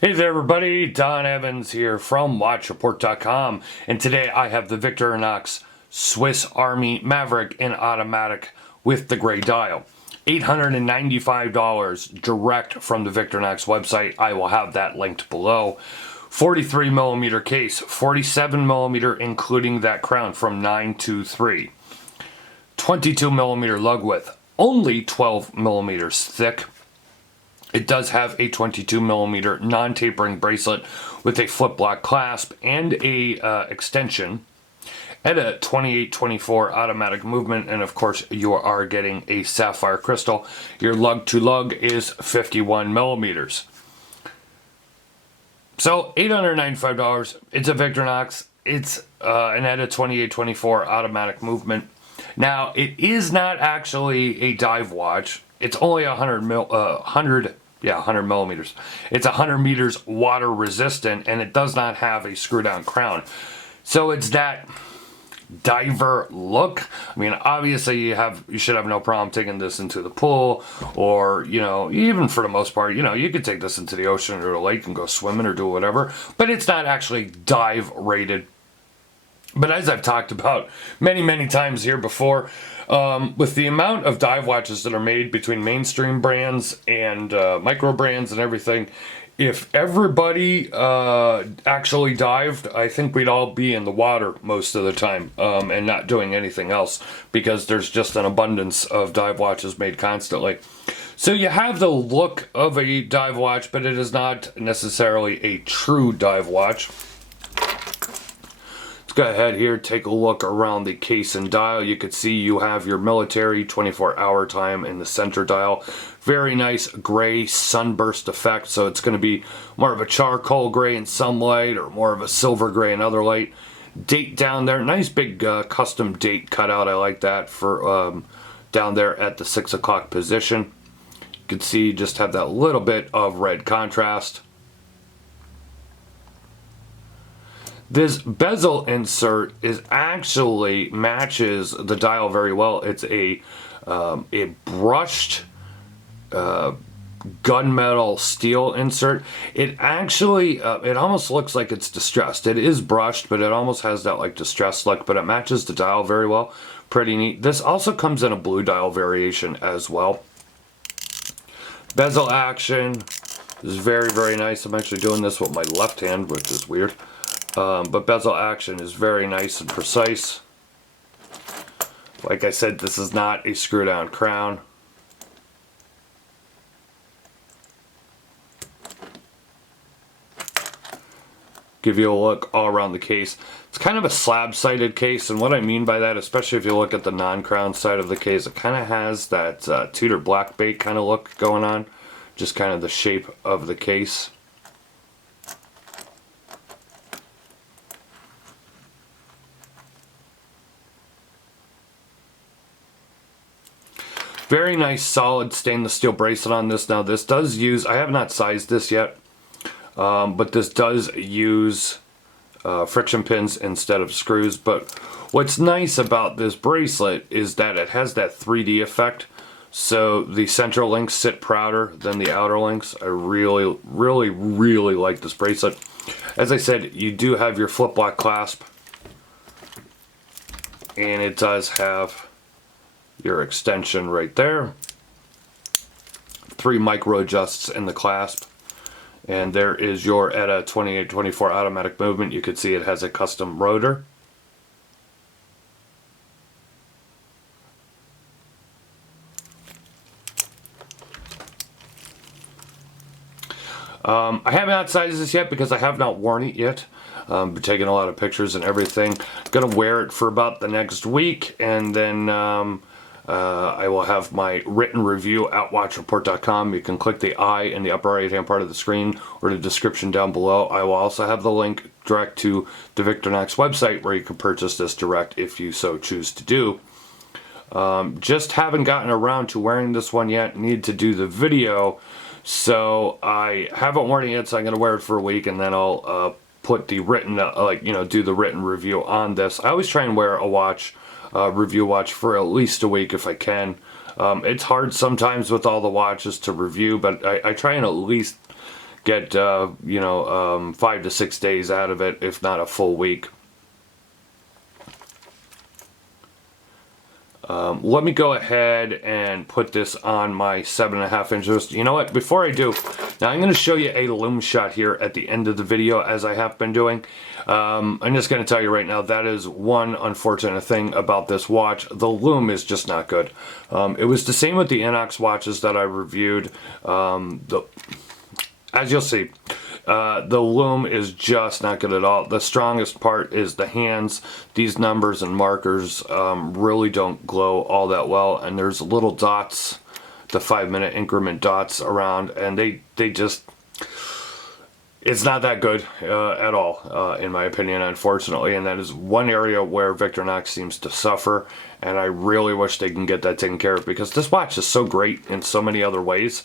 Hey there everybody, Don Evans here from WatchReport.com, and today I have the Victorinox Swiss Army Maverick in automatic with the gray dial. $895 direct from the Victorinox website. I will have that linked below. 43mm case, 47mm including that crown from 923. 22mm lug width, only 12mm thick. It does have a 22mm non-tapering bracelet with a flip block clasp and a extension and a 28-24 automatic movement, and of course you are getting a sapphire crystal. Your lug to lug is 51mm. So $895. It's a Victorinox. It's an ETA 28-24 automatic movement. Now it is not actually a dive watch. It's only 100 millimeters. It's 100 meters water resistant, and it does not have a screw down crown. So it's that diver look. I mean, obviously you should have no problem taking this into the pool, or even for the most part, you could take this into the ocean or the lake and go swimming or do whatever. But it's not actually dive rated. But as I've talked about many times here before, with the amount of dive watches that are made between mainstream brands and micro brands and everything, if everybody actually dived, I think we'd all be in the water most of the time and not doing anything else, because there's just an abundance of dive watches made constantly. So you have the look of a dive watch, but it is not necessarily a true dive watch. Go ahead here, take a look around the case and dial. You can see you have your military 24-hour time in the center dial. Very nice gray sunburst effect, so it's going to be more of a charcoal gray in some light or more of a silver gray in other light. Date down there, nice big custom date cutout. I like that for down there at the 6 o'clock position. You can see you just have that little bit of red contrast. This bezel insert actually matches the dial very well. It's a brushed gunmetal steel insert. It actually, it almost looks like it's distressed. It is brushed, but it almost has that like distressed look, but it matches the dial very well. Pretty neat. This also comes in a blue dial variation as well. Bezel action is very nice. I'm actually doing this with my left hand, which is weird. But bezel action is very nice and precise. Like I said, this is not a screw down crown. Give you a look all around the case. It's kind of a slab-sided case, and what I mean by that, especially if you look at the non-crown side of the case, it kind of has that Tudor black bait kind of look going on. Just kind of the shape of the case. Very nice solid stainless steel bracelet on this. Now this does use, I have not sized this yet, but this does use friction pins instead of screws. But what's nice about this bracelet is that it has that 3D effect. So the central links sit prouder than the outer links. I really like this bracelet. As I said, you do have your flip block clasp, and it does have your extension right there. 3 micro adjusts in the clasp, and there is your ETA 28-24 automatic movement. You can see it has a custom rotor. I have not sized this yet because I have not worn it yet. Been taking a lot of pictures and everything. Gonna wear it for about the next week, and then I will have my written review at WatchReport.com. You can click the I in the upper right hand part of the screen or the description down below. I will also have the link direct to the Victorinox website where you can purchase this direct if you so choose to do. Just haven't gotten around to wearing this one yet. Need to do the video, so I haven't worn it yet, so I'm going to wear it for a week, and then I'll put the written, do the written review on this. I always try and wear a watch, review watch, for at least a week if I can. It's hard sometimes with all the watches to review, but I try and at least get, 5 to 6 days out of it, if not a full week. Let me go ahead and put this on my 7.5 inch wrist. You know what, before I do, now I'm going to show you a Loom Shot here at the end of the video, as I have been doing. I'm just going to tell you right now, that is one unfortunate thing about this watch. The loom is just not good. It was the same with the Inox watches that I reviewed. As you'll see, the loom is just not good at all. The strongest part is the hands. These numbers and markers really don't glow all that well, and there's little dots, the 5-minute increment dots around, and they just, it's not that good at all, in my opinion, unfortunately. And that is one area where Victorinox seems to suffer, and I really wish they can get that taken care of, because this watch is so great in so many other ways,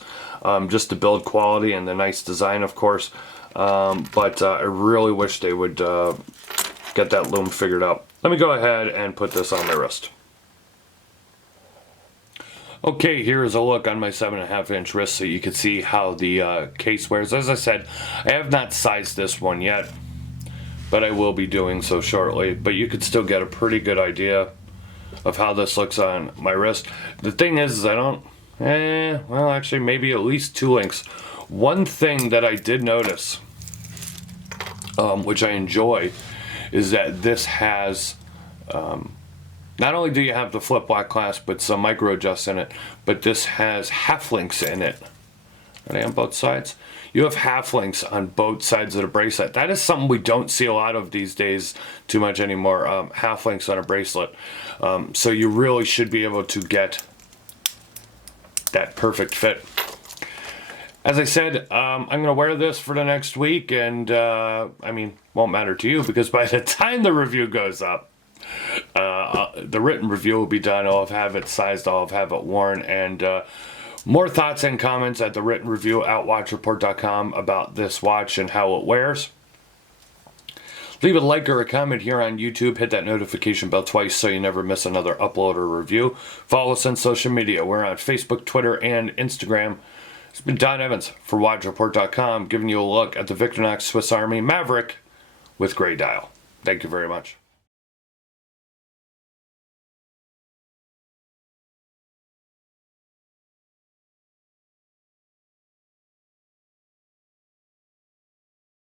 just the build quality and the nice design, of course. But I really wish they would get that loom figured out. Let me go ahead and put this on my wrist. Okay, here is a look on my 7.5 inch wrist so you can see how the case wears. As I said, I have not sized this one yet, but I will be doing so shortly. But you could still get a pretty good idea of how this looks on my wrist. The thing is I don't, well, actually maybe at least 2 links. One thing that I did notice, which I enjoy, is that this has, not only do you have the flip block clasp but some micro adjusts in it, but this has half links in it. Are they on both sides? You have half links on both sides of the bracelet. That is something we don't see a lot of these days too much anymore, half links on a bracelet. So you really should be able to get that perfect fit. As I said, I'm going to wear this for the next week, and I mean, won't matter to you, because by the time the review goes up, the written review will be done. I'll have it sized, I'll have it worn, and more thoughts and comments at the written review at watchreport.com about this watch and how it wears. Leave a like or a comment here on YouTube. Hit that notification bell twice so you never miss another upload or review. Follow us on social media. We're on Facebook, Twitter, and Instagram. It's been Don Evans for watchreport.com, giving you a look at the Victorinox Swiss Army Maverick with gray dial. Thank you very much.